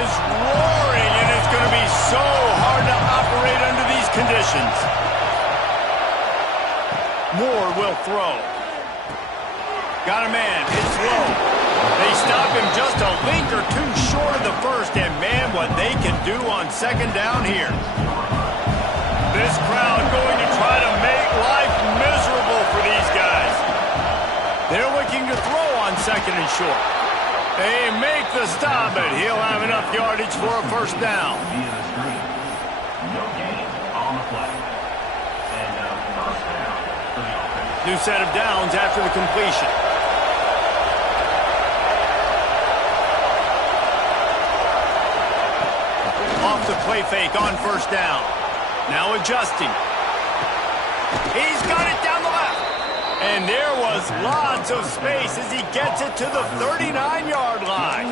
is roaring, and it's going to be so hard to operate under these conditions. Moore will throw. Got a man. It's low. They stop him just a link or two short of the first, and man, what they can do on second down here. This crowd going to try to make life miserable for these guys. They're looking to throw on second and short. They make the stop, but he'll have enough yardage for a first down. No gain on the play. And first down for the offense. New set of downs after the completion. Off the play fake on first down. Now adjusting. He's got it down the left. And there was lots of space as he gets it to the 39-yard line.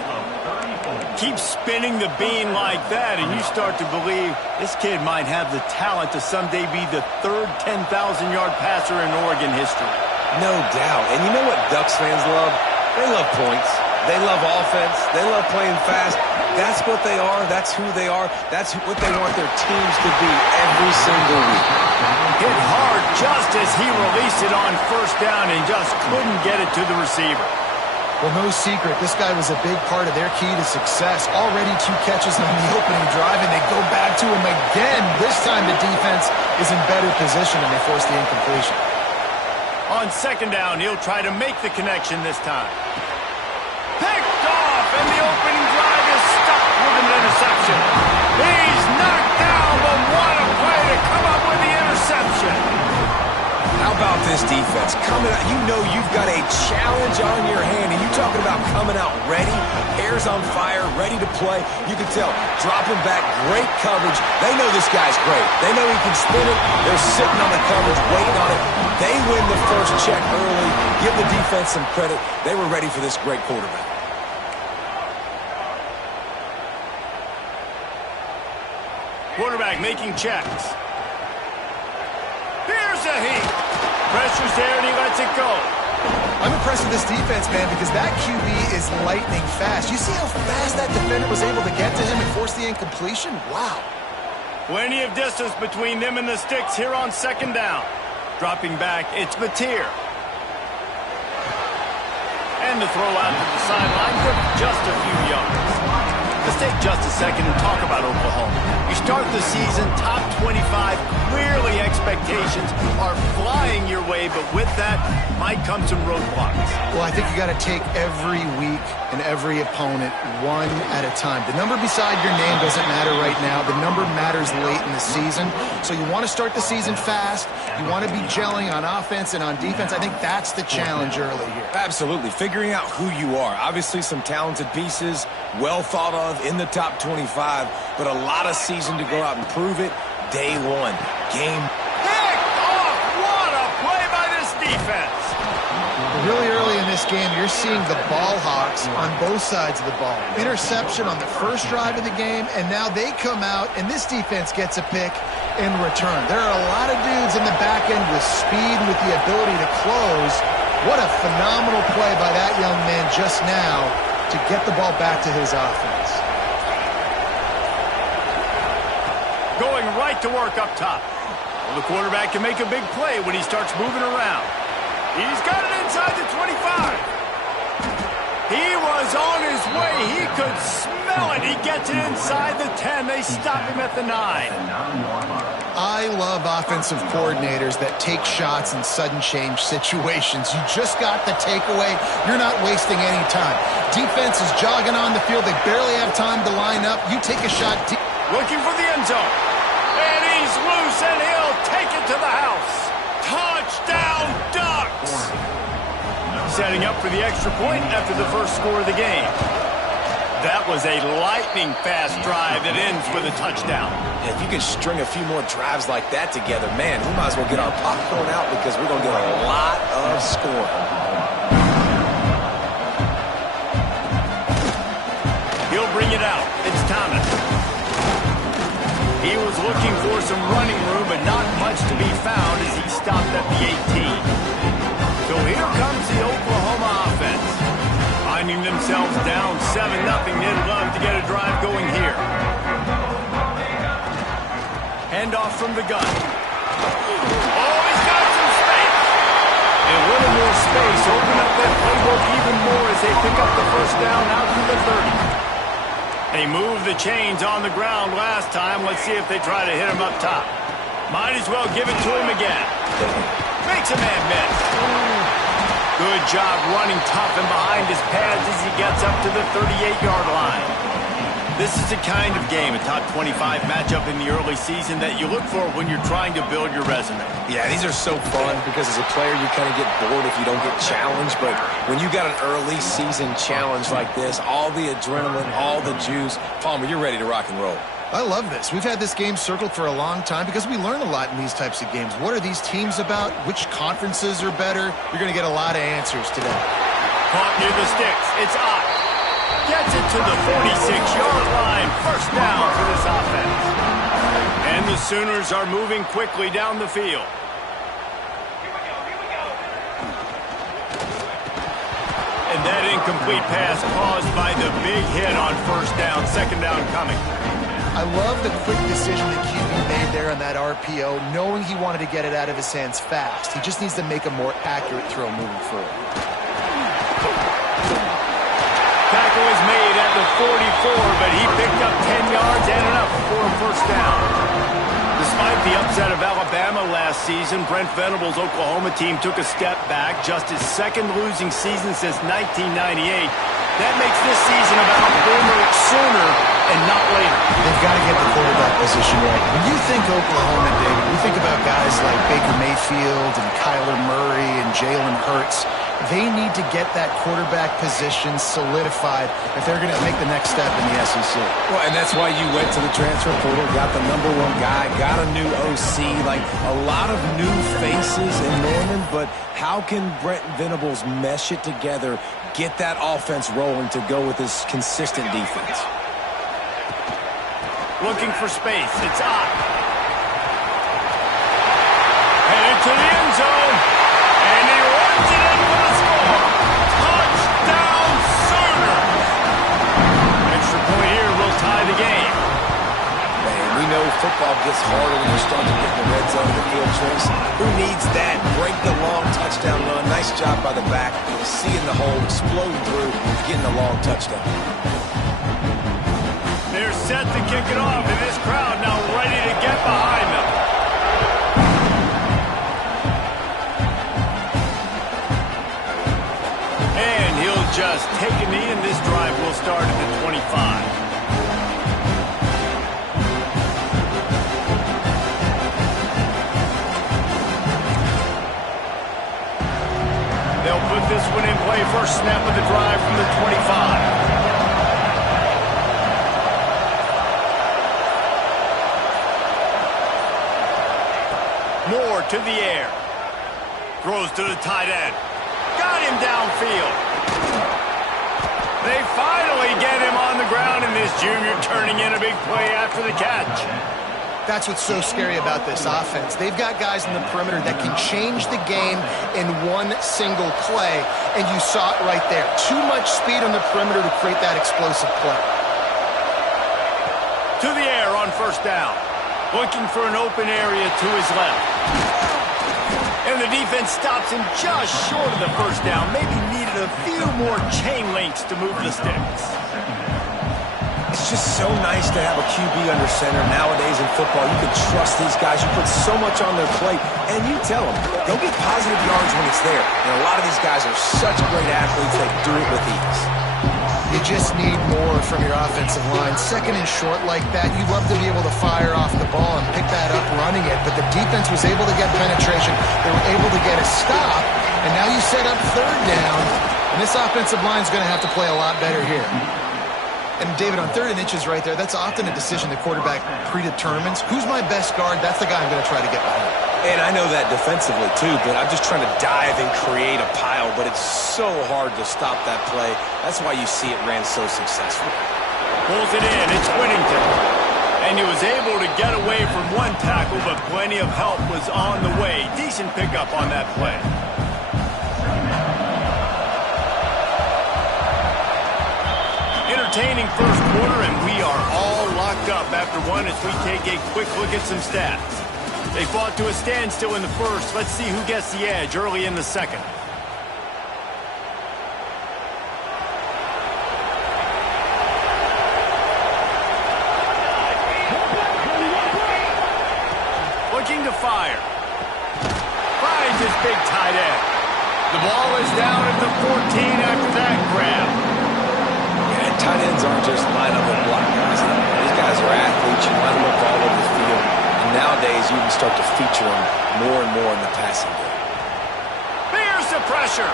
Keep spinning the bean like that, and you start to believe this kid might have the talent to someday be the third 10,000-yard passer in Oregon history. No doubt. And you know what Ducks fans love? They love points. They love offense. They love playing fast. That's what they are. That's who they are. That's what they want their teams to be every single week. Hit hard just as he released it on first down and just couldn't get it to the receiver. Well, no secret, this guy was a big part of their key to success. Already 2 catches on the opening drive, and they go back to him again. This time the defense is in better position, and they force the incompletion. On second down, he'll try to make the connection this time. Picked off, and the opening drive is stopped with an interception. He's knocked down, but what a play to come up with the interception. How about this defense? Coming out, you know you've got a challenge on your hand, and you're talking about coming out ready, hair's on fire, ready to play. You can tell, dropping back, great coverage. They know this guy's great. They know he can spin it. They're sitting on the coverage, waiting on it. They win the first check early. Give the defense some credit. They were ready for this great quarterback. Quarterback making checks. Here's a heat. Pressure's there, and he lets it go. I'm impressed with this defense, man, because that QB is lightning fast. You see how fast that defender was able to get to him and force the incompletion? Wow. Plenty of distance between them and the sticks here on second down. Dropping back, it's Mateer. And the throw out to the sideline for just a few yards. Let's take just a second and talk about Oklahoma. You start the season top 25. Clearly expectations are flying your way, but with that might come some roadblocks. Well, I think you got to take every week and every opponent one at a time. The number beside your name doesn't matter right now. The number matters late in the season. So you want to start the season fast. You want to be gelling on offense and on defense. I think that's the challenge early here. Absolutely. Figuring out who you are. Obviously some talented pieces, well thought of in the top 25, but a lot of season to go out and prove it. Day one. Game. Picked off! What a play by this defense! Really early in this game, you're seeing the ball hawks on both sides of the ball. Interception on the first drive of the game, and now they come out, and this defense gets a pick in return. There are a lot of dudes in the back end with speed, with the ability to close. What a phenomenal play by that young man just now to get the ball back to his offense. Going right to work up top. Well, the quarterback can make a big play when he starts moving around. He's got it inside the 25. He was on his way. He could smell it. He gets it inside the 10. They stop him at the 9. I love offensive coordinators that take shots in sudden change situations. You just got the takeaway. You're not wasting any time. Defense is jogging on the field. They barely have time to line up. You take a shot deep. Looking for the end zone. And he's loose, and he'll take it to the house. Touchdown, Ducks! Setting up for the extra point after the first score of the game. That was a lightning-fast drive that ends with a touchdown. If you can string a few more drives like that together, man, we might as well get our popcorn out because we're going to get a lot of scoring. He'll bring it out. It's Thomas. He was looking for some running room, but not much to be found as he stopped at the 18. So here comes the Oklahoma offense. On Finding themselves down 7-0, they'd love to get a drive going here. Handoff from the gun. Oh, he's got some space. A little more space. Open up that playbook even more as they pick up the first down out to the 30. They moved the chains on the ground last time. Let's see if they try to hit him up top. Might as well give it to him again. Makes a man miss. Good job running tough and behind his pads as he gets up to the 38-yard line. This is the kind of game, a top 25 matchup in the early season, that you look for when you're trying to build your resume. Yeah, these are so fun because as a player you kind of get bored if you don't get challenged. But when you got an early season challenge like this, all the adrenaline, all the juice, Palmer, you're ready to rock and roll. I love this. We've had this game circled for a long time because we learn a lot in these types of games. What are these teams about? Which conferences are better? You're going to get a lot of answers today. Caught near the sticks. It's up. Gets it to the 46-yard line. First down for this offense. And the Sooners are moving quickly down the field. And that incomplete pass caused by the big hit on first down. Second down coming. I love the quick decision that QB made there on that RPO, knowing he wanted to get it out of his hands fast. He just needs to make a more accurate throw moving forward. Tackle was made at the 44, but he picked up 10 yards and enough for a first down. Despite the upset of Alabama last season, Brent Venables' Oklahoma team took a step back, just his second losing season since 1998. That makes this season about Boomer sooner and not later. They've got to get the quarterback position right. When you think Oklahoma, David, you think about guys like Baker Mayfield and Kyler Murray and Jalen Hurts. They need to get that quarterback position solidified if they're going to make the next step in the SEC. Well, and that's why you went to the transfer portal, got the #1 guy, got a new OC, like a lot of new faces in Norman, but how can Brent Venables mesh it together, get that offense rolling to go with this consistent defense? Looking for space. It's up. Headed to the end zone. And he runs it in for the score. Touchdown, Sooners. Extra point here will tie the game. Man, we know football gets harder when you start to get in the red zone of the field choice. Who needs that? Break the long touchdown run. Nice job by the back. Seeing the hole, exploding through, getting the long touchdown. They're set to kick it off, and this crowd now ready to get behind them. And he'll just take a knee, and this drive will start at the 25. They'll put this one in play. First snap of the drive from the 25. Moore to the air. Throws to the tight end. Got him downfield. They finally get him on the ground, and this junior turning in a big play after the catch. That's what's so scary about this offense. They've got guys in the perimeter that can change the game in one single play, and you saw it right there. Too much speed on the perimeter to create that explosive play. To the air on first down. Looking for an open area to his left. And the defense stops him just short of the first down. Maybe needed a few more chain links to move the sticks. It's just so nice to have a QB under center. Nowadays in football, you can trust these guys. You put so much on their plate, and you tell them, go get positive yards when it's there. And a lot of these guys are such great athletes, they do it with ease. You just need more from your offensive line. Second and short like that, you'd love to be able to fire off the ball and pick that up running it, but the defense was able to get penetration. They were able to get a stop, and now you set up third down, and this offensive line is going to have to play a lot better here. And, David, on 3rd and inches right there, that's often a decision the quarterback predetermines. Who's my best guard? That's the guy I'm going to try to get behind. And I know that defensively, too, but I'm just trying to dive and create a pile, but it's so hard to stop that play. That's why you see it ran so successful. Pulls it in. It's Whittington. And he was able to get away from one tackle, but plenty of help was on the way. Decent pickup on that play. entertaining first quarter, and we are all locked up after one as we take a quick look at some stats. They fought to a standstill in the first. Let's see who gets the edge early in the second. Looking to fire. Finds his big tight end. The ball is down at the 14 after that grab. And tight ends aren't just line up and block guys. These guys are athletes. You line them up all over the field. And nowadays, you can start to feature them more and more in the passing game. There's the pressure.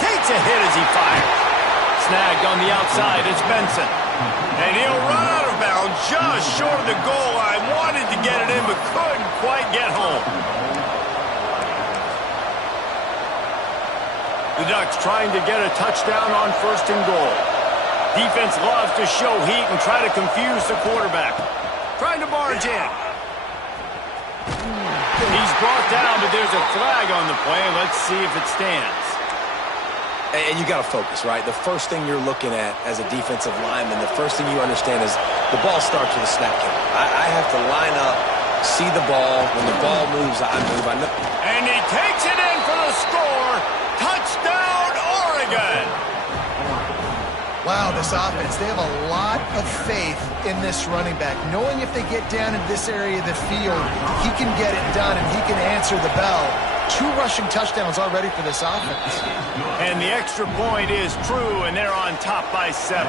Takes a hit as he fires. Snagged on the outside. It's Benson. And he'll run out of bounds just short of the goal line. Wanted to get it in, but couldn't quite get home. The Ducks trying to get a touchdown on first and goal. Defense loves to show heat and try to confuse the quarterback. Trying to barge in. He's brought down, but there's a flag on the play. Let's see if it stands. And you got to focus, right? The first thing you're looking at as a defensive lineman, the first thing you understand is the ball starts with a snap count. I have to line up, see the ball. When the ball moves, I move. I know. And he takes it in for the score. Touchdown, Oregon! Wow, this offense, they have a lot of faith in this running back. Knowing if they get down in this area of the field, he can get it done and he can answer the bell. 2 rushing touchdowns already for this offense. And the extra point is true, and they're on top by 7.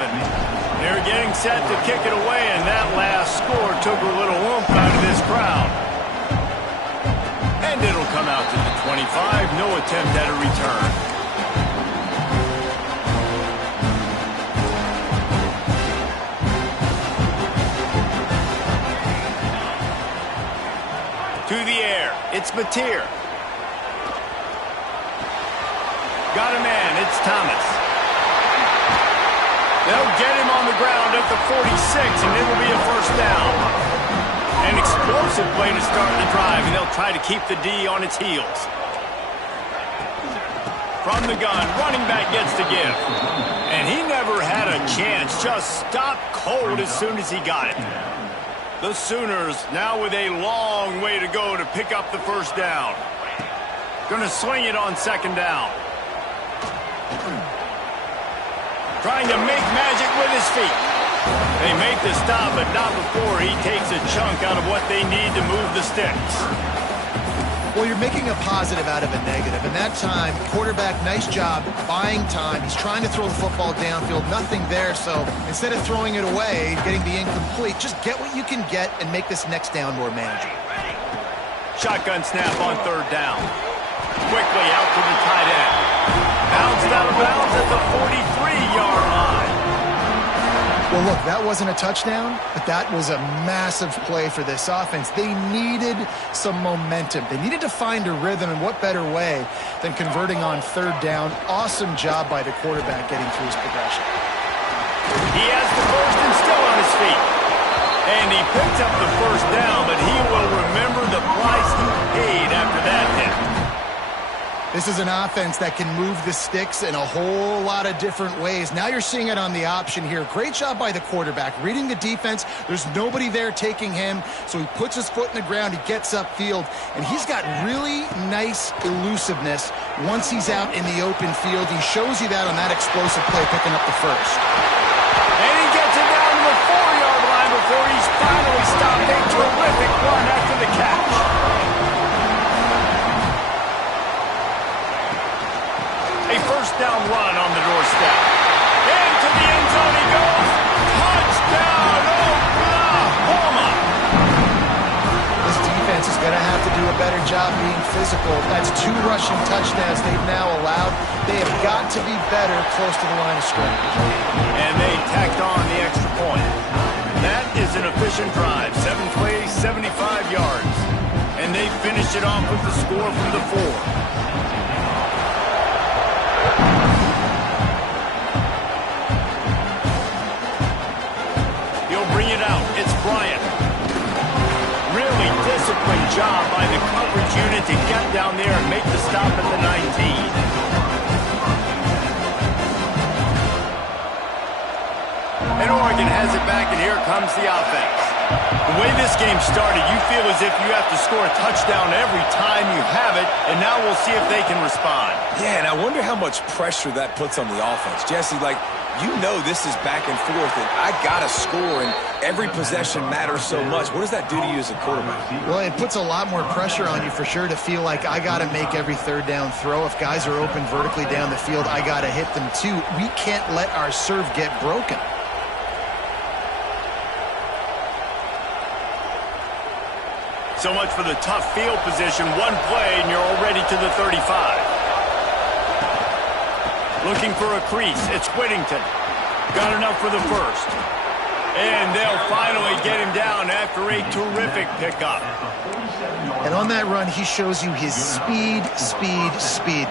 They're getting set to kick it away, and that last score took a little oomph out of this crowd. And it'll come out to the 25. No attempt at a return. To the air. It's Mateer. Got a man. It's Thomas. They'll get him on the ground at the 46, and it'll be a first down. An explosive play to start the drive, and they'll try to keep the D on its heels. From the gun, running back gets to give. And he never had a chance. Just stopped cold as soon as he got it. The Sooners now with a long way to go to pick up the first down. Gonna swing it on second down. Trying to make magic with his feet. They make the stop, but not before he takes a chunk out of what they need to move the sticks. Well, you're making a positive out of a negative. And that time, quarterback, nice job buying time. He's trying to throw the football downfield. Nothing there. So instead of throwing it away, getting the incomplete, just get what you can get and make this next down more manageable. Shotgun snap on third down. Quickly out to the tight end. Bounced out of bounds at the 43-yard line. Well, look, that wasn't a touchdown, but that was a massive play for this offense. They needed some momentum. They needed to find a rhythm, and what better way than converting on third down. Awesome job by the quarterback getting through his progression. He has the first and still on his feet. And he picked up the first down, but he will remember the price he paid after that hit. This is an offense that can move the sticks in a whole lot of different ways. Now you're seeing it on the option here. Great job by the quarterback. Reading the defense, there's nobody there taking him, so he puts his foot in the ground, he gets upfield, and he's got really nice elusiveness once he's out in the open field. He shows you that on that explosive play, picking up the first. And he gets it down to the 4-yard line before he's finally stopped. A terrific run after the catch. A first down run on the doorstep. Into the end zone he goes. Touchdown, Oklahoma! This defense is going to have to do a better job being physical. That's 2 rushing touchdowns they've now allowed. They have got to be better close to the line of scrimmage. And they tacked on the extra point. That is an efficient drive. 7 plays, 75 yards. And they finished it off with the score from the 4. He'll bring it out. It's Bryant. Really disciplined job by the coverage unit to get down there and make the stop at the 19. And Oregon has it back, and here comes the offense. The way this game started, you feel as if you have to score a touchdown every time you have it, and now we'll see if they can respond. Yeah, and I wonder how much pressure that puts on the offense. Jesse, like, you know this is back and forth, and I got to score, and every possession matters so much. What does that do to you as a quarterback? Well, it puts a lot more pressure on you for sure to feel like I got to make every third down throw. If guys are open vertically down the field, I got to hit them too. We can't let our serve get broken. So much for the tough field position. One play, and you're already to the 35. Looking for a crease. It's Whittington. Got enough for the first. And they'll finally get him down after a terrific pickup. And on that run, he shows you his speed.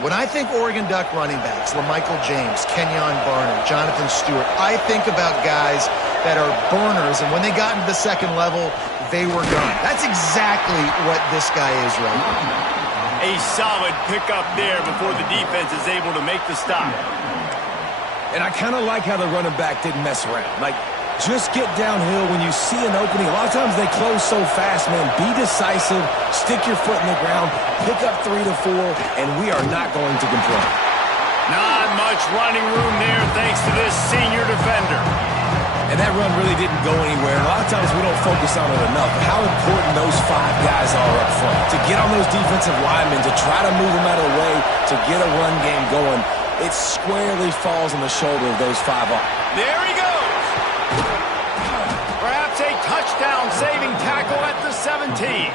When I think Oregon Duck running backs, LaMichael James, Kenyon Barner, Jonathan Stewart, I think about guys that are burners, and when they got into the second level, they were gone. That's exactly what this guy is right now. A solid pickup there before the defense is able to make the stop. And I kind of like how the running back didn't mess around. Like, just get downhill when you see an opening. A lot of times they close so fast, man. Be decisive, stick your foot in the ground, pick up 3 to 4, and we are not going to complain. Not much running room there thanks to this senior defender. And that run really didn't go anywhere. A lot of times we don't focus on it enough. How important those 5 guys are up front. To get on those defensive linemen, to try to move them out of the way, to get a run game going, it squarely falls on the shoulder of those 5 up. There he goes. Perhaps a touchdown-saving tackle at the 17.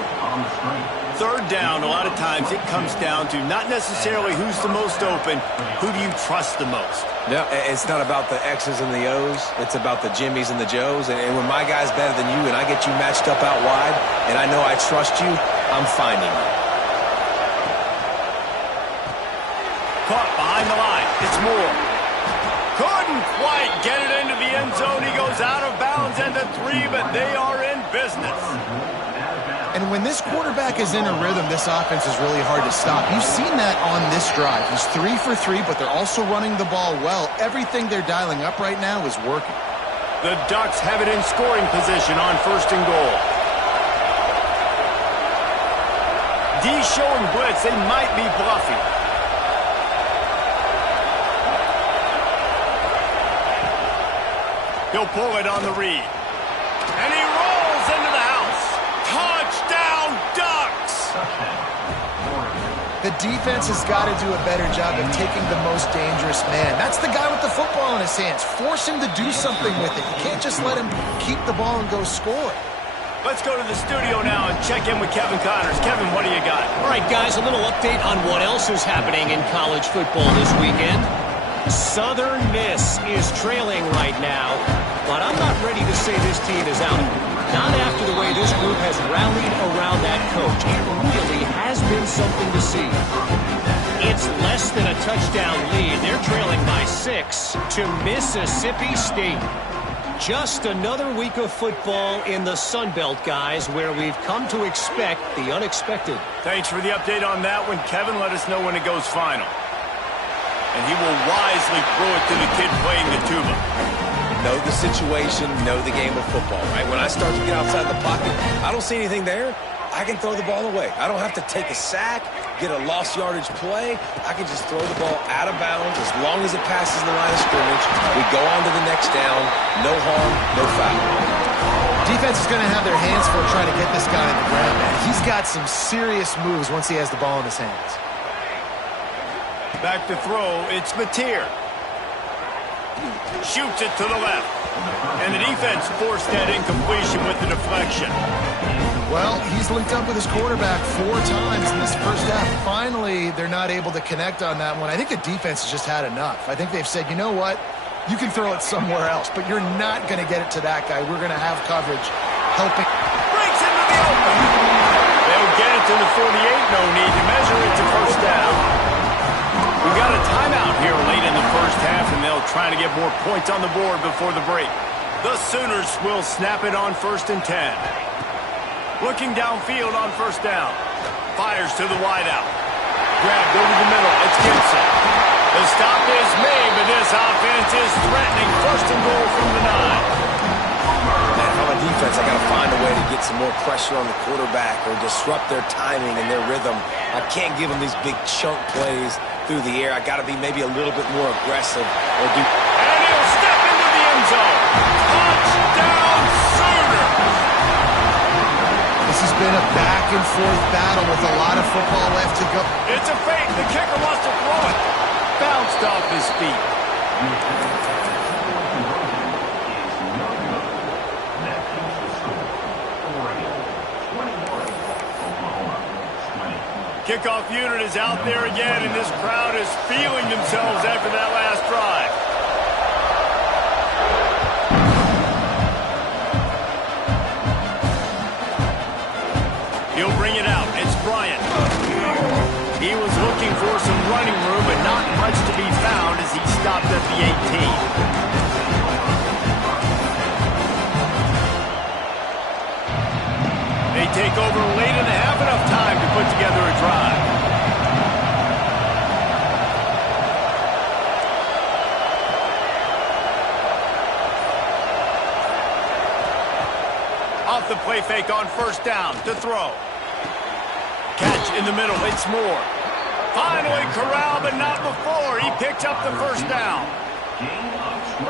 Third down, a lot of times it comes down to not necessarily who's the most open, who do you trust the most? Yeah, it's not about the X's and the O's. It's about the Jimmys and the Joes. And when my guy's better than you and I get you matched up out wide and I know I trust you, I'm finding you. Caught behind the line. It's Moore. Couldn't quite get it into the end zone. He goes out of bounds into 3, but they are in business. And when this quarterback is in a rhythm, this offense is really hard to stop. You've seen that on this drive. He's 3 for 3, but they're also running the ball well. Everything they're dialing up right now is working. The Ducks have it in scoring position on 1st and goal. D showing blitz. They might be bluffing. He'll pull it on the read. And he rolls into the house. Touchdown, Ducks! The defense has got to do a better job of taking the most dangerous man. That's the guy with the football in his hands. Force him to do something with it. You can't just let him keep the ball and go score. Let's go to the studio now and check in with Kevin Connors. Kevin, what do you got? All right, guys, a little update on what else is happening in college football this weekend. Southern Miss is trailing right now, but I'm not ready to say this team is out. Not after the way this group has rallied around that coach. It really has been something to see. It's less than a touchdown lead. They're trailing by 6 to Mississippi State. Just another week of football in the Sun Belt, guys, where we've come to expect the unexpected. Thanks for the update on that one. Kevin, let us know when it goes final. And he will wisely throw it to the kid playing the tuba. Know the situation, know the game of football, right? When I start to get outside the pocket, I don't see anything there. I can throw the ball away. I don't have to take a sack, get a lost yardage play. I can just throw the ball out of bounds as long as it passes the line of scrimmage. We go on to the next down. No harm, no foul. Defense is going to have their hands full trying to get this guy on the ground, man. He's got some serious moves once he has the ball in his hands. Back to throw, it's Mateer. Shoots it to the left. And the defense forced that incompletion with the deflection. Well, he's linked up with his quarterback 4 times in this first half. Finally, they're not able to connect on that one. I think the defense has just had enough. I think they've said, you know what? You can throw it somewhere else, but you're not going to get it to that guy. We're going to have coverage helping. Breaks into the open. They'll get it to the 48. No need to measure it to first down. We got a timeout here late in the first half, and they'll try to get more points on the board before the break. The Sooners will snap it on 1st and 10. Looking downfield on first down. Fires to the wideout. Grabbed over the middle. It's Gibson. The stop is made, but this offense is threatening 1st and goal from the 9. get some more pressure on the quarterback or disrupt their timing and their rhythm. I can't give them these big chunk plays through the air. I got to be maybe a little bit more aggressive or do. And he'll step into the end zone. Touchdown Sooners! This has been a back-and-forth battle with a lot of football left to go. It's a fake. The kicker wants to throw it. Bounced off his feet. Kickoff unit is out there again, and this crowd is feeling themselves after that last drive. He'll bring it out. It's Bryant. He was looking for some running room, but not much to be found as he stopped at the 18. They take over late in the half, enough time to put together a drive. Off the play fake on first down to throw. Catch in the middle, it's Moore. Finally corralled, but not before. He picks up the first down.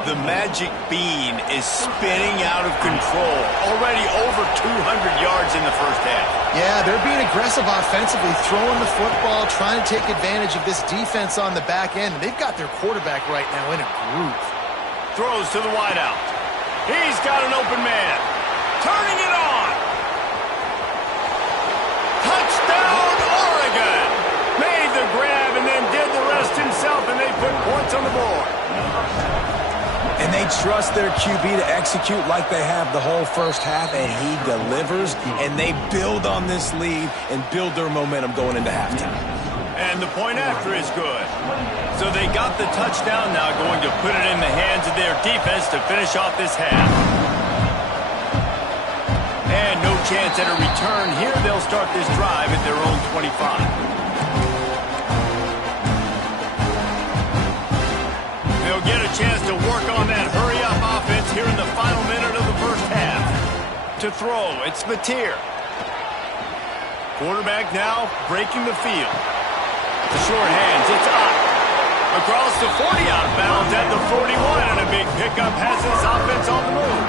The magic bean is spinning out of control. Already over 200 yards in the first half. Yeah, they're being aggressive offensively, throwing the football, trying to take advantage of this defense on the back end. They've got their quarterback right now in a groove. Throws to the wideout. He's got an open man. Turning it on. Touchdown, Oregon. Made the grab and then did the rest himself, and they put points on the board. And they trust their QB to execute like they have the whole first half, and he delivers, and they build on this lead and build their momentum going into halftime. And the point after is good. So they got the touchdown, now going to put it in the hands of their defense to finish off this half. And no chance at a return here. They'll start this drive at their own 25. They'll get a chance to work on that hurry-up offense here in the final minute of the first half. To throw, it's Mateer. Quarterback now breaking the field. The short hands, it's up. Across the 40, out of bounds at the 41, and a big pickup has his offense on the move.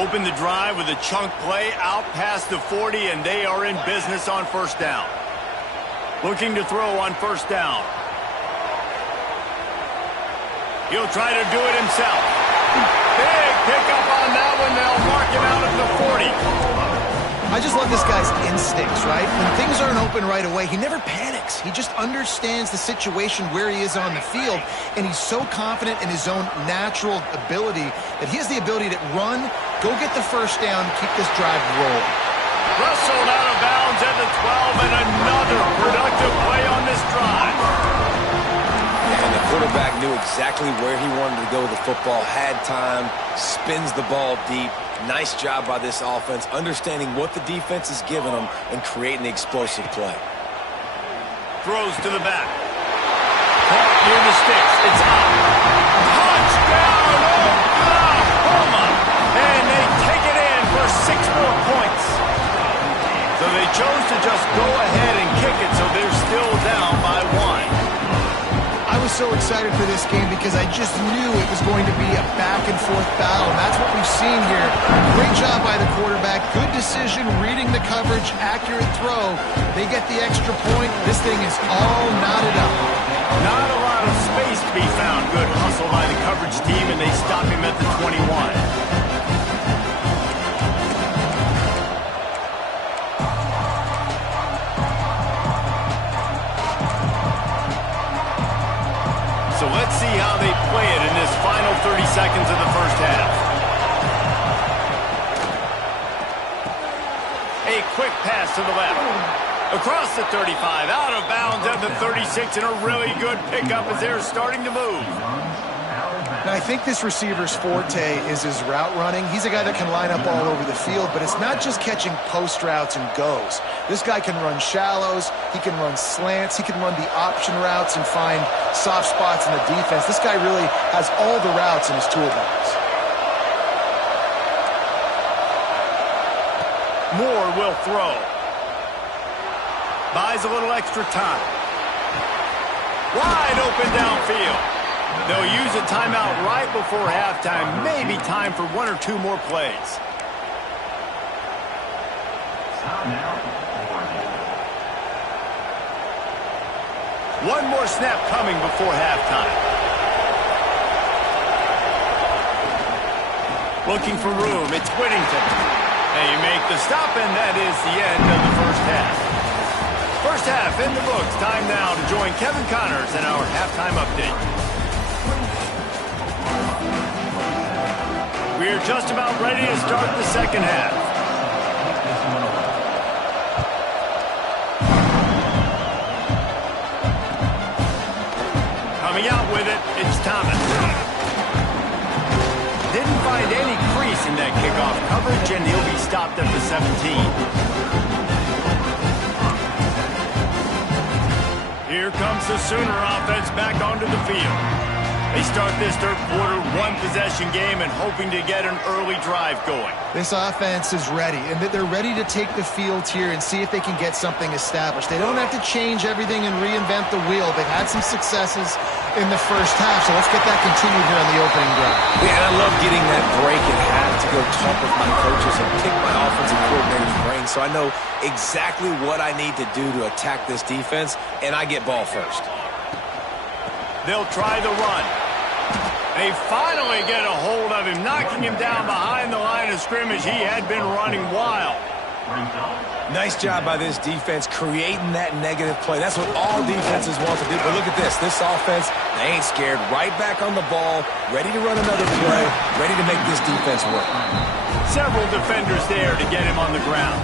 Open the drive with a chunk play out past the 40, and they are in business on first down. Looking to throw on first down. He'll try to do it himself. Big pickup on that one. They'll mark him out at the 40. I just love this guy's instincts, right? When things aren't open right away, he never panics. He just understands the situation where he is on the field, and he's so confident in his own natural ability that he has the ability to run, go get the first down, keep this drive rolling. Wrestled out of bounds at the 12, and another productive play on this drive. And the quarterback knew exactly where he wanted to go with the football, had time, spins the ball deep. Nice job by this offense, understanding what the defense is giving them and creating the explosive play. Throws to the back. Caught near the sticks. It's out. Touchdown, Oklahoma! And they take it in for 6 more points. So they chose to just go ahead and kick it, so they're still down by 1. I was so excited for this game because I just knew it was going to be a back-and-forth battle, and that's what we've seen here. Great job by the quarterback, good decision, reading the coverage, accurate throw. They get the extra point. This thing is all knotted up. Not a lot of space to be found. Good hustle by the coverage team, and they stop him at the 21. So let's see how they play it in this final 30 seconds of the first half. A quick pass to the left. Across the 35, out of bounds at the 36, and a really good pickup as they're starting to move. Now, I think this receiver's forte is his route running. He's a guy that can line up all over the field, but it's not just catching post routes and goes. This guy can run shallows, he can run slants, he can run the option routes and find soft spots in the defense. This guy really has all the routes in his toolbox. Moore will throw. Buys a little extra time. Wide open downfield. They'll use a timeout right before halftime. Maybe time for one or two more plays. One more snap coming before halftime. Looking for room. It's Whittington. They make the stop, and that is the end of the first half. First half in the books. Time now to join Kevin Connors in our halftime update. We're just about ready to start the second half. Coming out with it, it's Thomas. Didn't find any crease in that kickoff coverage, and he'll be stopped at the 17. Here comes the Sooner offense back onto the field. They start this third quarter one-possession game and hoping to get an early drive going. This offense is ready, and they're ready to take the field here and see if they can get something established. They don't have to change everything and reinvent the wheel. They've had some successes in the first half, so let's get that continued here on the opening drive. Yeah, and I love getting that break at half to go talk with my coaches and pick my offensive coordinator's brain so I know exactly what I need to do to attack this defense, and I get ball first. They'll try the run. They finally get a hold of him, knocking him down behind the line of scrimmage. He had been running wild. Nice job by this defense creating that negative play. That's what all defenses want to do. But look at this. This offense, they ain't scared. Right back on the ball, ready to run another play, ready to make this defense work. Several defenders there to get him on the ground.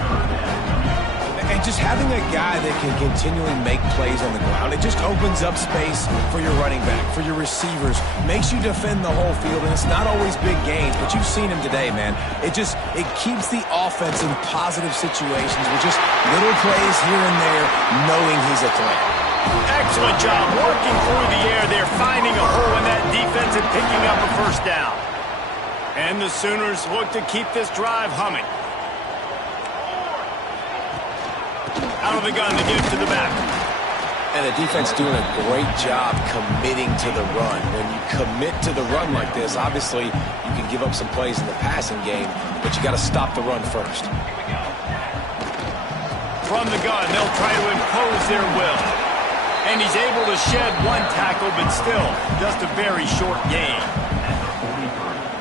And just having a guy that can continually make plays on the ground, it just opens up space for your running back, for your receivers, makes you defend the whole field, and it's not always big gains, but you've seen him today, man. It keeps the offense in positive situations with just little plays here and there, knowing he's a threat. Excellent job working through the air. They're finding a hole in that defense and picking up a first down. And the Sooners look to keep this drive humming. Out of the gun to give to the back. And the defense doing a great job committing to the run. When you commit to the run like this, obviously you can give up some plays in the passing game, but you got to stop the run first. From the gun, they'll try to impose their will. And he's able to shed one tackle, but still just a very short gain.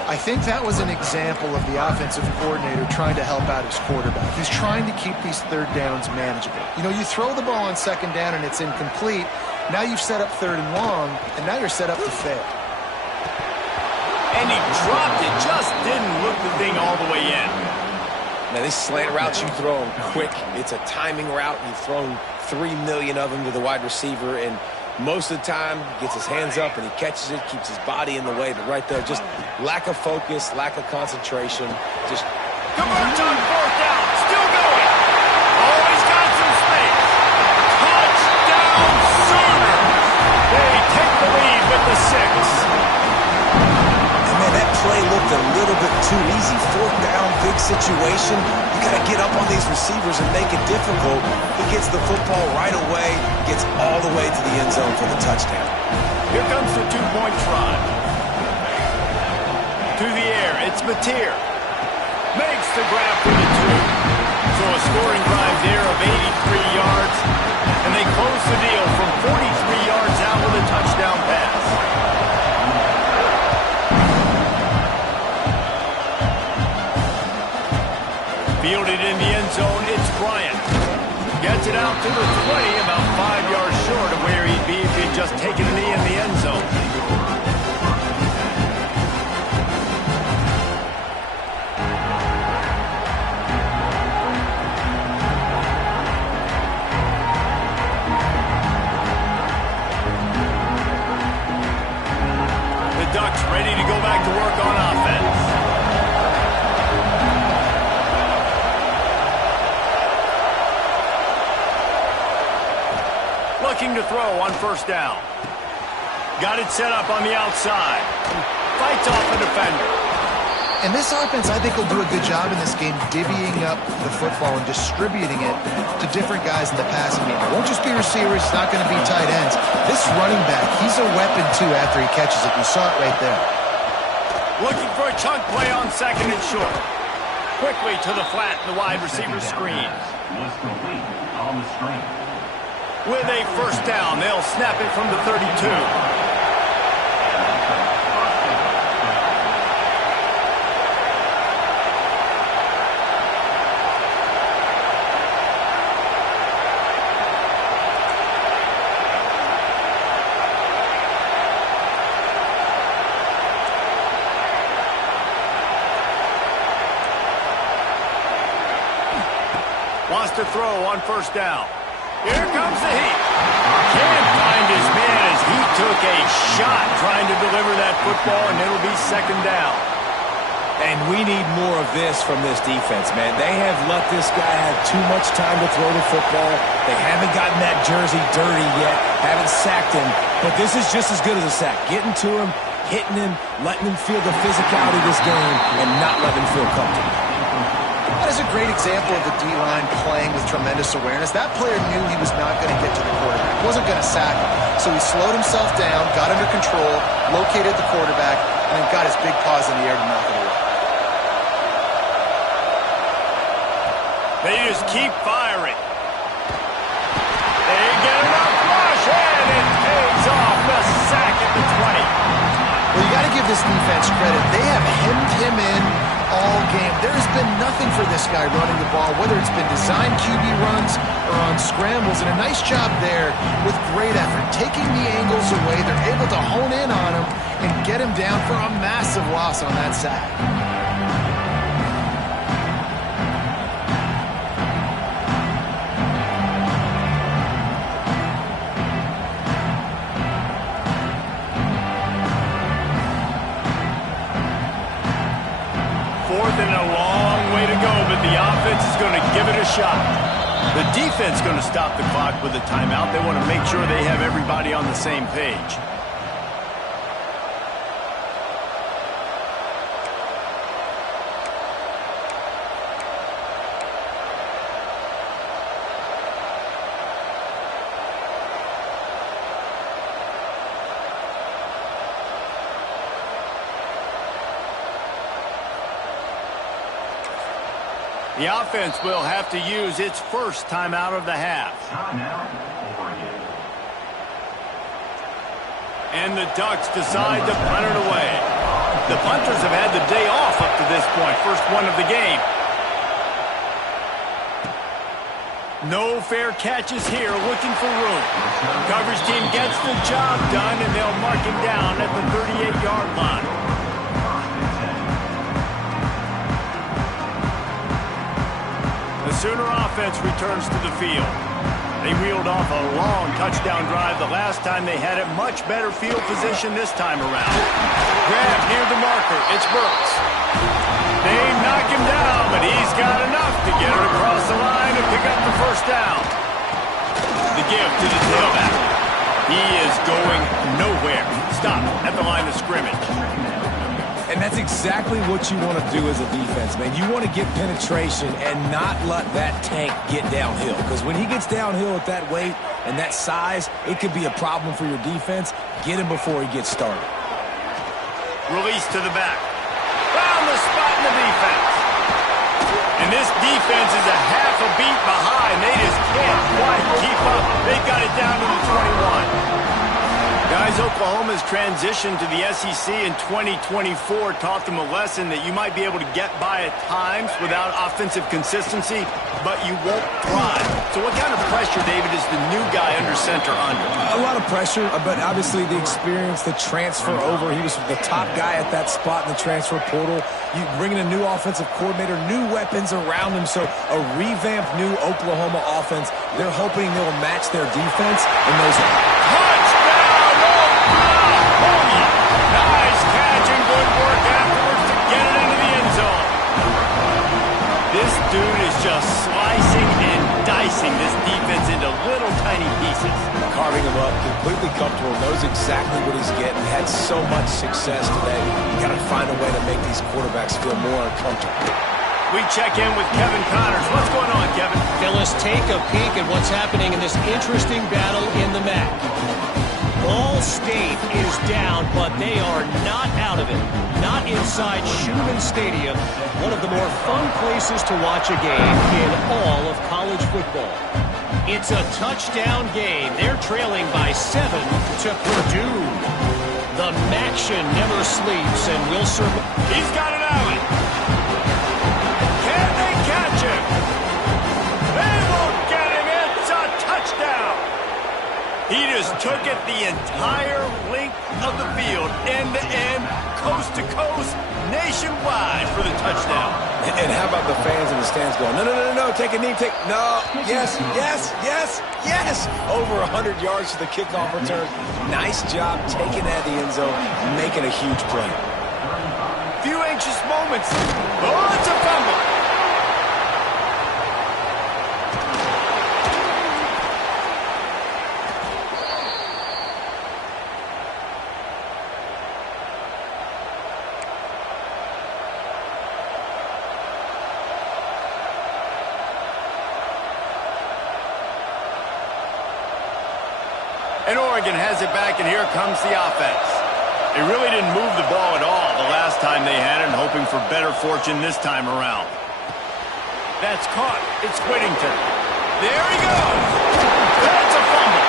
I think that was an example of the offensive coordinator trying to help out his quarterback. He's trying to keep these third downs manageable. You know, you throw the ball on second down and it's incomplete. Now you've set up third and long, and now you're set up to fail. And he dropped it, just didn't look the thing all the way in. Now, these slant routes, you throw them quick. It's a timing route. You've thrown 3 million of them to the wide receiver, and most of the time, he gets his hands up and he catches it, keeps his body in the way. But right there, just lack of focus, lack of concentration. Just converts on fourth down, still going. Always got some space. Touchdown, Sooners. They take the lead with the 6. And man, that play looked a little bit too easy. Fourth down, big situation. You got to get up on these receivers and make it difficult. He gets the football right away, gets all the way to the end zone for the touchdown. Here comes the two-point try. To the air, it's Mateer. Makes the grab for the 2. So a scoring drive there of 83 yards. And they close the deal from 43 yards out with a touchdown pass. Fielded in the end zone, it's Bryant. Gets it out to the 20, about 5 yards short of where he'd be if he'd just taken a knee in the end zone. The Ducks ready to go back to work on offense. Looking to throw on first down. Got it set up on the outside. Fights off a defender. And this offense, I think, will do a good job in this game divvying up the football and distributing it to different guys in the passing game. It won't just be receivers. It's not going to be tight ends. This running back, he's a weapon, too, after he catches it. You saw it right there. Looking for a chunk play on second and short. Quickly to the flat in the wide receiver screen. Was complete on the screen. With a first down, they'll snap it from the 32. Wants to throw on first down. Here comes the heat. Can't find his man as he took a shot trying to deliver that football, and it'll be second down. And we need more of this from this defense, man. They have let this guy have too much time to throw the football. They haven't gotten that jersey dirty yet, haven't sacked him. But this is just as good as a sack. Getting to him, hitting him, letting him feel the physicality of this game, and not letting him feel comfortable. That is a great example of the D-line playing with tremendous awareness. That player knew he was not going to get to the quarterback. He wasn't going to sack him. So he slowed himself down, got under control, located the quarterback, and then got his big paws in the air to knock it away. They just keep firing. They get enough rush, and it pays off the sack at the 20. Well, you got to give this defense credit. They have hemmed him in all game. There has been nothing for this guy running the ball, whether it's been designed QB runs or on scrambles, and a nice job there with great effort. Taking the angles away, they're able to hone in on him and get him down for a massive loss on that sack. Fourth and a long way to go, but the offense is going to give it a shot. The defense is going to stop the clock with a timeout. They want to make sure they have everybody on the same page. The offense will have to use its first timeout of the half. Timeout, Oregon. And the Ducks decide to punt it away. The punters have had the day off up to this point. First one of the game. No fair catches here, looking for room. Coverage team gets the job done, and they'll mark him down at the 38-yard line. The Sooner offense returns to the field. They reeled off a long touchdown drive the last time they had it. Much better field position this time around. Grab near the marker. It's Burks. They knock him down, but he's got enough to get it across the line and pick up the first down. The give to the tailback. He is going nowhere. Stop at the line of scrimmage. And that's exactly what you want to do as a defense, man. You want to get penetration and not let that tank get downhill. Because when he gets downhill at that weight and that size, it could be a problem for your defense. Get him before he gets started. Release to the back. Found the spot in the defense. And this defense is a half a beat behind. They just can't quite keep up. They got it down to the 21. Guys, Oklahoma's transition to the SEC in 2024 taught them a lesson that you might be able to get by at times without offensive consistency, but you won't thrive. So what kind of pressure, David, is the new guy under center under? A lot of pressure, but obviously the experience, the transfer over. He was the top guy at that spot in the transfer portal. You bring in a new offensive coordinator, new weapons around him. So a revamped new Oklahoma offense. They're hoping they'll match their defense in those. Nice catch and good work afterwards to get it into the end zone. This dude is just slicing and dicing slicing this defense into little tiny pieces. Carving him up, completely comfortable, knows exactly what he's getting. Had so much success today. You got to find a way to make these quarterbacks feel more uncomfortable. We check in with Kevin Connors. What's going on, Kevin? Phyllis, take a peek at what's happening in this interesting battle in the MAC. Ball State is down, but they are not out of it. Not inside Schumann Stadium, one of the more fun places to watch a game in all of college football. It's a touchdown game. They're trailing by 7 to Purdue. The Maction never sleeps and will survive. He's got it out. Can they catch him? They won't get him. It's a touchdown. He just took it the entire length of the field, end to end, coast to coast, nationwide for the touchdown. And how about the fans in the stands going, no, no, no, no, take a knee, no, yes, yes, yes, yes. Over 100 yards to the kickoff return. Nice job taking that to the end zone, making a huge play. Few anxious moments. Oh, it's a fumble. And Oregon has it back, and here comes the offense. They really didn't move the ball at all the last time they had it, and hoping for better fortune this time around. That's caught. It's Whittington. There he goes. That's a fumble.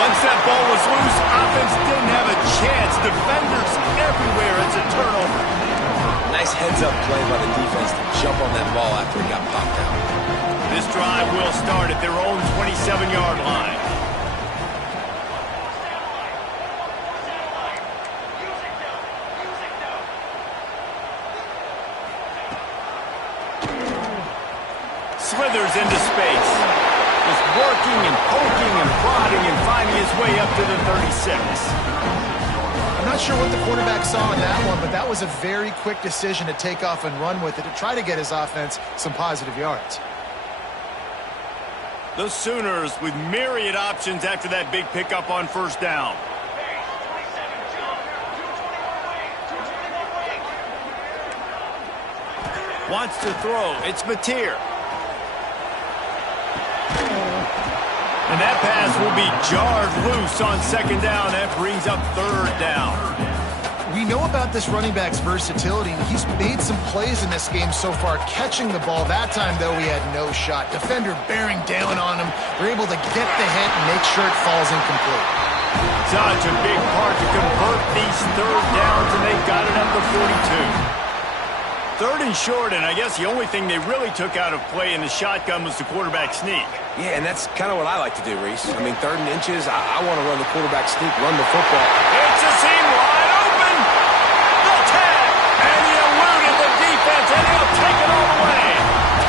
Once that ball was loose, offense didn't have a chance. Defenders everywhere. It's a turnover. Nice heads-up play by the defense to jump on that ball after it got popped out. This drive will start at their own 27-yard line. Slithers into space. Just working and poking and prodding and finding his way up to the 36. I'm not sure what the quarterback saw in that one, but that was a very quick decision to take off and run with it to try to get his offense some positive yards. The Sooners with myriad options after that big pickup on first down. Wants to throw. It's Mateer. And that pass will be jarred loose on second down. That brings up third down. We know about this running back's versatility. He's made some plays in this game so far, catching the ball. That time, though, he had no shot. Defender bearing down on him. They're able to get the hit and make sure it falls incomplete. Such a big part to convert these third downs, and they got it at the 42. Third and short, and I guess the only thing they really took out of play in the shotgun was the quarterback sneak. Yeah, and that's kind of what I like to do, Reese. I mean, 3rd and inches, I want to run the quarterback sneak, run the football. It's a seam wide open. The tag. And he eluded the defense, and he'll take it all the way.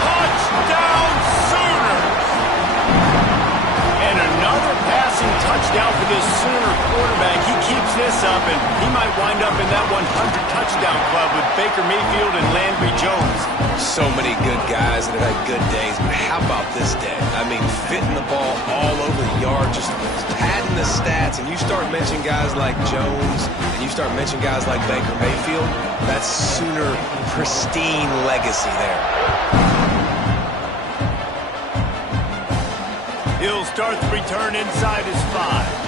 Touchdown, Sooners. And another passing touchdown for this Sooner quarterback. He keeps this up, and he might wind up in that 100-touchdown club with Baker Mayfield and Landry Jones. So many good guys that have had good days, but how about this day? I mean, fitting the ball all over the yard, just padding the stats, and you start mentioning guys like Jones, and you start mentioning guys like Baker Mayfield, that's Sooner pristine legacy there. He'll start the return inside his 5.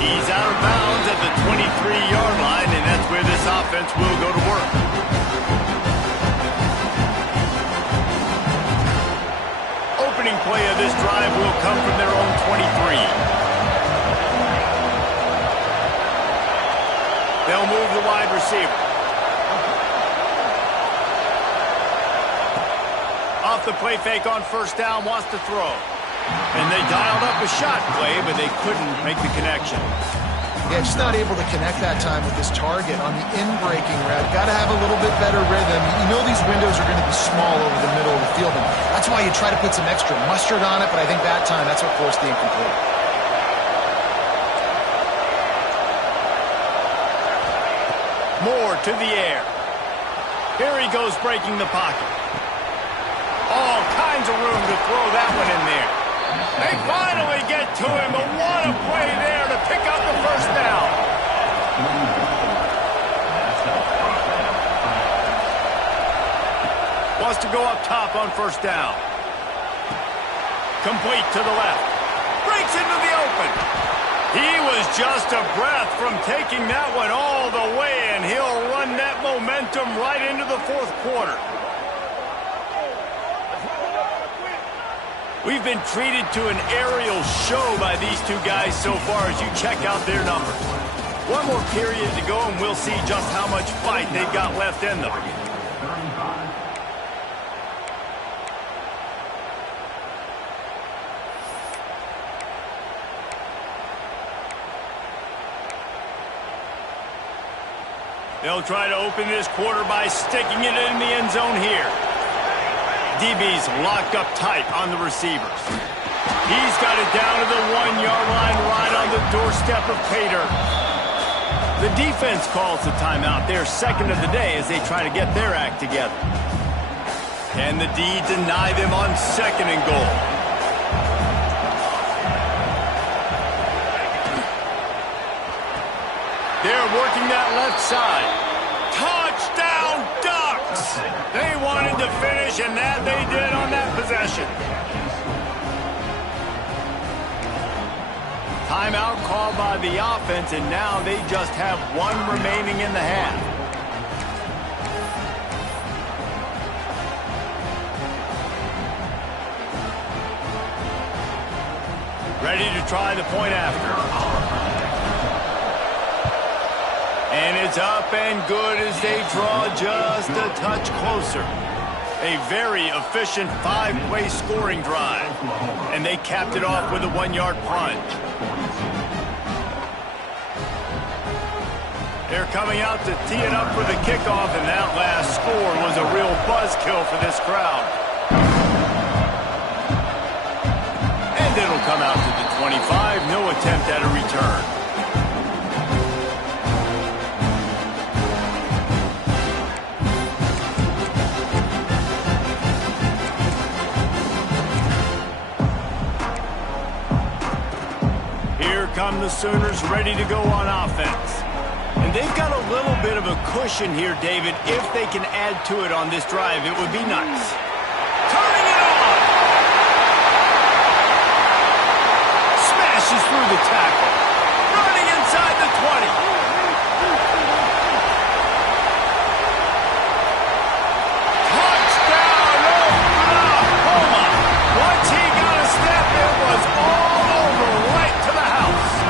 He's out of bounds at the 23-yard line, and that's where this offense will go to work. Opening play of this drive will come from their own 23. They'll move the wide receiver. Off the play fake on first down, wants to throw. And they dialed up a shot play, but they couldn't make the connection. Yeah, just not able to connect that time with this target on the in-breaking route. Got to have a little bit better rhythm. You know these windows are going to be small over the middle of the field, and that's why you try to put some extra mustard on it, but I think that time that's what forced the incomplete. Moore to the air. Here he goes breaking the pocket. All kinds kinds of room to throw that one in there. They finally get to him, but what a play there to pick up the first down. Wants to go up top on first down. Complete to the left. Breaks into the open. He was just a breath from taking that one all the way, and he'll run that momentum right into the fourth quarter. We've been treated to an aerial show by these two guys so far as you check out their numbers. One more period to go, and we'll see just how much fight they've got left in them. They'll try to open this quarter by sticking it in the end zone here. DB's locked up tight on the receivers. He's got it down to the 1-yard line right on the doorstep of Pater. The defense calls the timeout. Their second of the day as they try to get their act together. Can the D deny them on second and goal? They're working that left side. Touchdown, Ducks! They wanted to finish, and that they did on that possession. Timeout called by the offense, and now they just have one remaining in the half. Ready to try the point after. And it's up and good as they draw just a touch closer. A very efficient 5-play scoring drive. And they capped it off with a 1-yard plunge. They're coming out to tee it up for the kickoff, and that last score was a real buzzkill for this crowd. And it'll come out to the 25. No attempt at a return. Come the Sooners ready to go on offense. And they've got a little bit of a cushion here, David. If they can add to it on this drive, it would be nice. Turning it on! Smashes through the tackle. Running inside the 20. Touchdown, Oklahoma! Once he got a step, it was all over right to the house.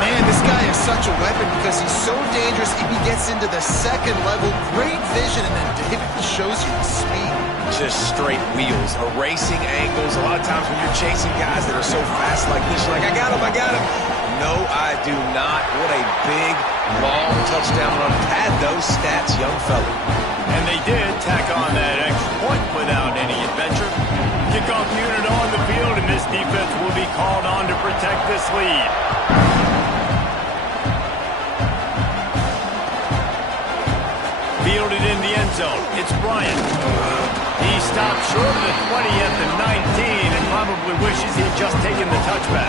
Man, this guy is such a weapon because he's so dangerous if he gets into the second level. Great vision, and then David shows you the speed. Just straight wheels, erasing angles. A lot of times when you're chasing guys that are so fast like this, you're like, I got him. No, I do not. What a big, long touchdown run. Pad those stats, young fella. And they did tack on that extra point without any adventure. Kickoff unit on the field, and this defense will be called on to protect this lead. Fielded in the end zone. It's Bryant. He stopped short of the 20 at the 19 and probably wishes he'd just taken the touchback.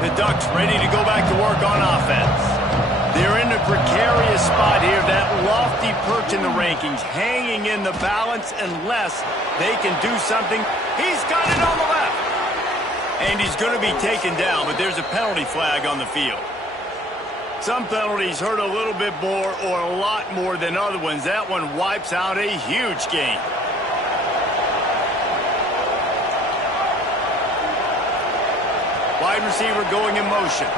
The Ducks ready to go back to work on offense. They're in a precarious spot here, that lofty perch in the rankings, hanging in the balance unless they can do something. He's got it on the left. And he's going to be taken down, but there's a penalty flag on the field. Some penalties hurt a little bit more or a lot more than other ones. That one wipes out a huge game. Wide receiver going in motion.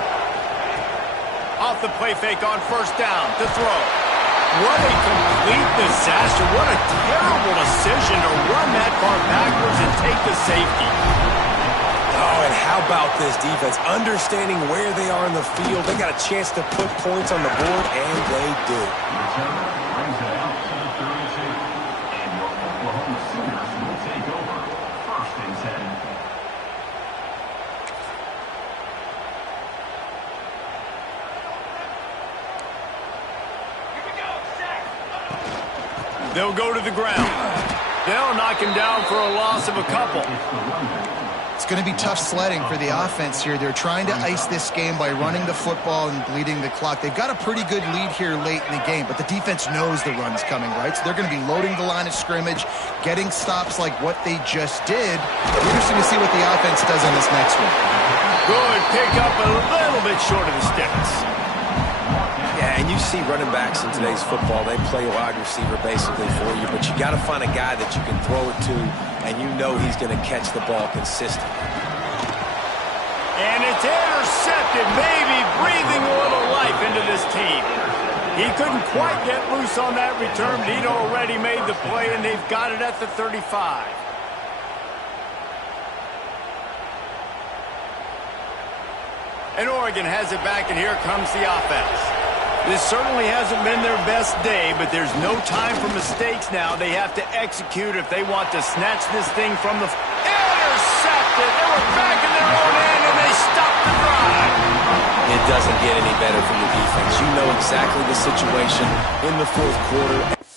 Off the play fake on first down to throw. What a complete disaster. What a terrible decision to run that far backwards and take the safety. Oh, and how about this defense? Understanding where they are in the field. They got a chance to put points on the board, and they do. Brings it out to the 32. And your Oklahoma Sooners will take over 1st and 10. They'll go to the ground. They'll knock him down for a loss of a couple. It's going to be tough sledding for the offense here. They're trying to ice this game by running the football and bleeding the clock. They've got a pretty good lead here late in the game, but the defense knows the run's coming, right? So they're going to be loading the line of scrimmage, getting stops like what they just did. Interesting to see what the offense does on this next one. Good pick up, a little bit short of the sticks. Yeah, and you see running backs in today's football, they play wide receiver basically for you, but you got to find a guy that you can throw it to, and you know he's going to catch the ball consistently. And it's intercepted, maybe breathing a little life into this team. He couldn't quite get loose on that return, but he'd already made the play, and they've got it at the 35. And Oregon has it back, and here comes the offense. This certainly hasn't been their best day, but there's no time for mistakes now. They have to execute if they want to snatch this thing from the... Intercepted! They were back in their own end, and they stopped the drive. It doesn't get any better from the defense. You know exactly the situation in the fourth quarter.